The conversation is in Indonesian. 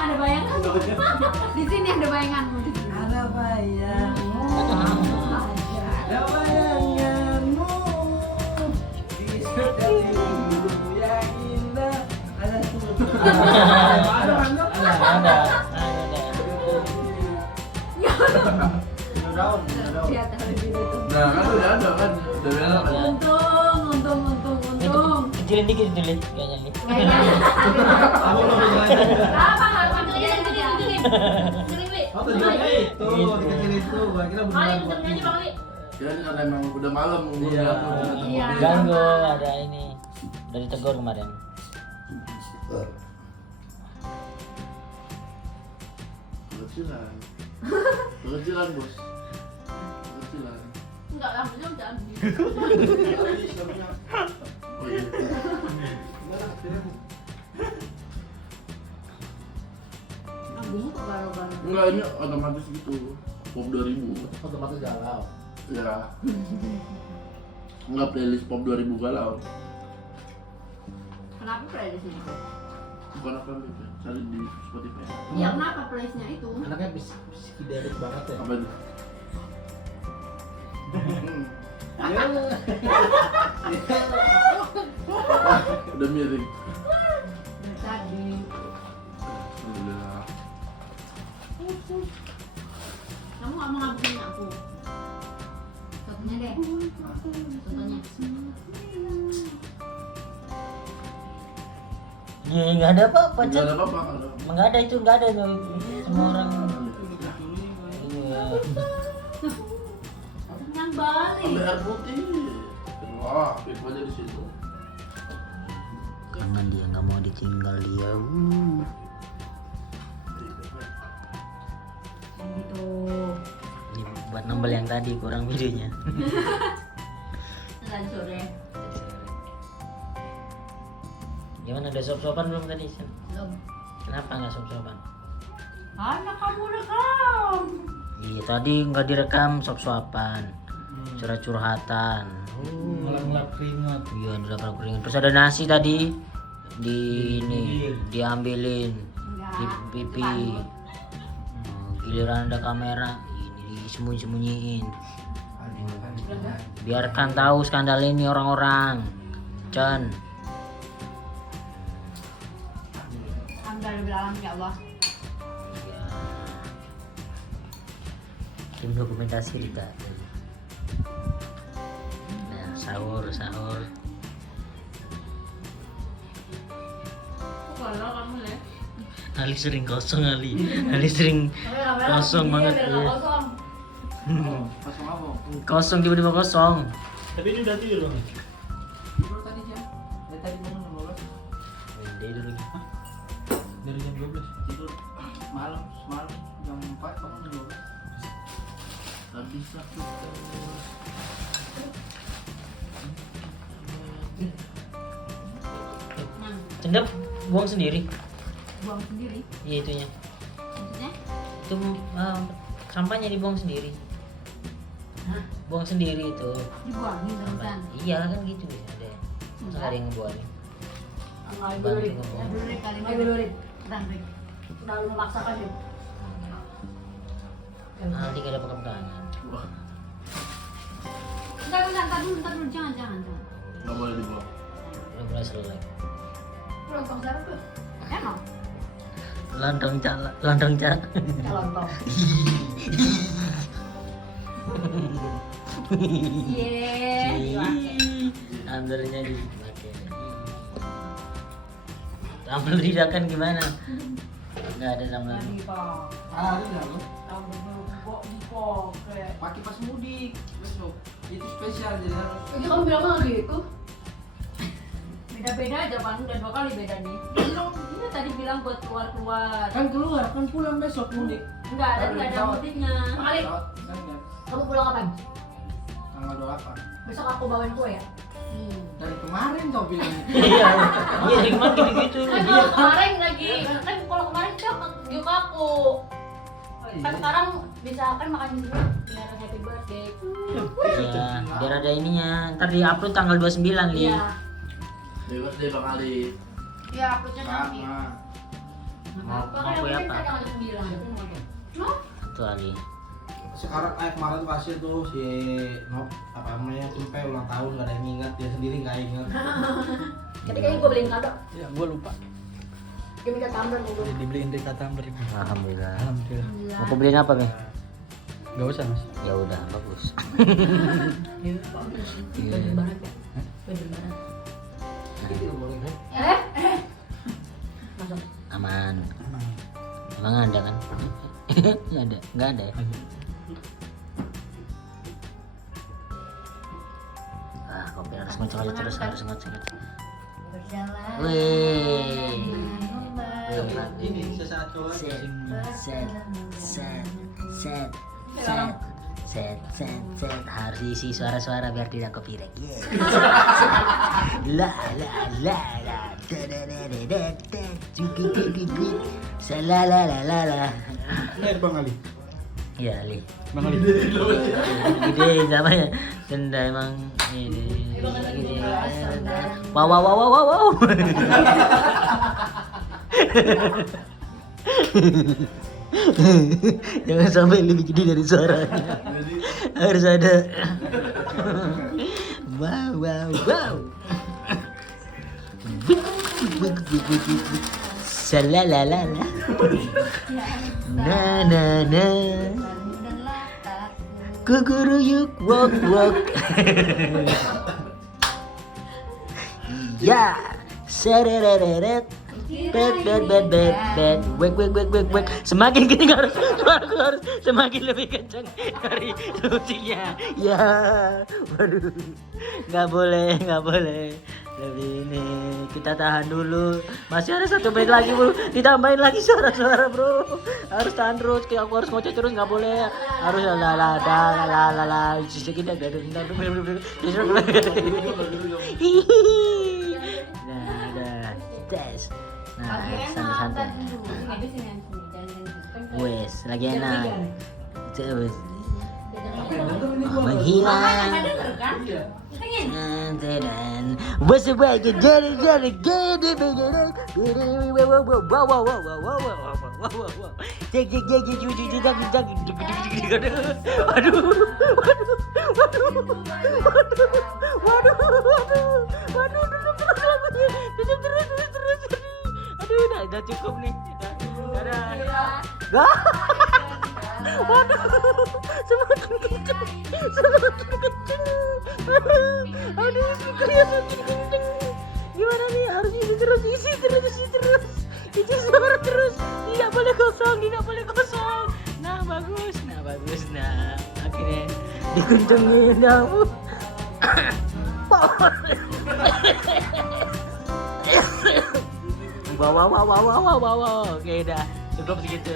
Ada bayangan. Di sini ada bayanganmu. Ada bayangmu. Ada bayanganmu. Di setiap tidur yang indah. Ada tuh. Ada kan? Ada. Daun. Lihat ada di situ. Nah, kan udah ada kan. Udah belok kan. Untung. Kecilin dikit itu Li, kayaknya Li. Kayaknya. Kamu mau jalan. Apa enggak panggilin. Oh, tujuannya itu, dikecil itu. Gua kira beneran buat ini. Kira ini karena emang udah malam. Iya. Iya. Ganggu ada ini. Dari tegur kemarin. Kecilan. Kecilan, Bos. Kecilan. Enggak lah, belum jangan. Oh iya. Nanggung kok galau-galau. Enggak, ini otomatis gitu. Pop 2000. Otomatis galau. Ya. Enggak playlist Pop 2000 galau. Kenapa playlist itu? Bukan apa gitu. Cari di Spotify. Iya, kenapa playlistnya itu? Anaknya psikedelik banget ya. Apa itu? Udah miring. Tadi. Alhamdulillah. Kamu nggak mau ngabisin aku? Contohnya deh. Contohnya. Ya nggak ada apa-apa, Enggak Cak. ada apa-apa kalau. Nggak ada itu, nggak ada tuh. Semua orang. Iya. Yang Bali. Ambil air putih. Wah, itu aja di situ. Karena dia nggak mau ditinggal dia. Gitu. Ini buat nambal yang tadi kurang videonya. Lanjut deh. Gimana, udah sop-sopan belum tadi? Sen? Belum. Kenapa nggak sop-sopan? Karena kamu rekam. Iya tadi nggak direkam sop-sopan, curhat-curhatan. Ngelap-ngelap keringat. Iya dilapar keringat. Terus ada nasi tadi di ini diambilin di pipi. Giliran ada kamera ini disembunyi-sembunyiin. Biarkan tahu skandal ini orang-orang. Chan. Alhamdulillah ya Allah. Ya. Tim dokumentasi kita. Nah, sahur. Kok galau kamu ya? Ali sering kosong Ali sering kosong banget. Iya. Kosong. Pasang apa? Kosong tiba-tiba kosong. Tapi ini udah tidur. Tidur tadi jam. Dari tadi bangun jam 12. Dia dulu lagi. Dari jam 12 tidur malam semalam jam 4 bangun jam 12. Gak bisa kita. Cendap buang sendiri. Buang sendiri. Iya itunya. Maksudnya? Itu sampahnya dibuang sendiri. Hah? Buang sendiri itu. Dibuangin terusan. Iya kan gitu bisa ada. Masa ada yang ngebuang. Enggak Bantu dulu. ngomong. Ya dulu kali ini dulu. Tenang, Rik. Udah lu memaksakan ya. Nanti gak ada pegang tangan. Wah, Entar dulu, jangan. gak boleh dibawa. Udah mulai selesai. Lontong siapa tuh? Enak. Lontong cak. Ya lontong. Yeay. Ambilnya dipakai. Sambal didakan gimana? Enggak ada sambal. Jadi Pak. Hari enggak lu? Tahu kayak. Pakai pas mudik besok. Itu spesial jadi harus. Jadi kamu bilang nggak gitu? Beda-beda aja Bang, udah 2 kali beda nih. Ini tadi bilang buat keluar-keluar. Kan keluar, kan pulang besok mudik. Enggak, tadi nggak ada mudiknya. Kali. Kamu pulang kapan? Tanggal 28. Besok aku bawain kue ya? Dari kemarin kau bilang. Iya. Iya dari kemarin gitu-gitu. Kan kalau kemarin lagi, kan kalau kemarin dia gium aku. Kan sekarang bisa kan makan di sini biar happy birthday. Iya, biar ada ininya. Ntar di-upload tanggal 29, Li. Iya. Bebas deh Bang Ali. Ya, uploadnya nanti. Mau kue apa? Tuh Ali. Sekarang kemarin pasir tuh si Nop apa namanya Cumpe ulang tahun gak ada yang ingat, dia sendiri gak ingat. Ketika gue beliin kado. Ya, gue lupa. Dia minta tumbler gue. Dibeliin Rika Tumbler. Alhamdulillah. Alhamdulillah. Mau aku beliin apa, Be? Gak usah, Mas. Ya udah, bagus. Baju banget ya. Baju banget. Tidak boleh kan? Masuk. Aman. Emang ada kan? Nggak ada ya? Ah, kopi harus ngocok terus, harus ngocok. Berjalan. Wih. Ini sesaat keluar. Set, set, set, set, set, set, set. Harus isi suara-suara biar tidak copyright. La la la la, da da da da da da, cukup cukup, la la la la la. Ini Bang Ali. Iya Ali. Bang Ali. Gede sama ya. Senda emang ini. Gede. Wow wow wow wow wow. Jangan sampai lebih gede dari suaranya. Harus ada. Wow wow wow. Salalalala. Na na na. Kukuruyuk wok wok. Ya. Serereret. Bet, wek, semakin kencang harus suaraku harus semakin lebih kencang dari musiknya. Ya, waduh, nggak boleh lebih ini. Kita tahan dulu, masih ada 1 menit lagi bro, ditambahin lagi suara bro, harus tahan terus, kayak aku harus ngoceh terus nggak boleh, harus la kita nah, tes. Nah, santai. Wes, lagi enak. Terus menghilang. Dan what's the way to get it. Waduh, udah cukup nih. Dadah. Waduh, semakin kenceng. Aduh, speakernya semakin kenceng. Gimana nih? Harus isi terus. Isi suara terus. Tidak boleh kosong. Nah, bagus. Nah, akhirnya dikencengin kamu. Wow. Oke, dah. Cukup segitu.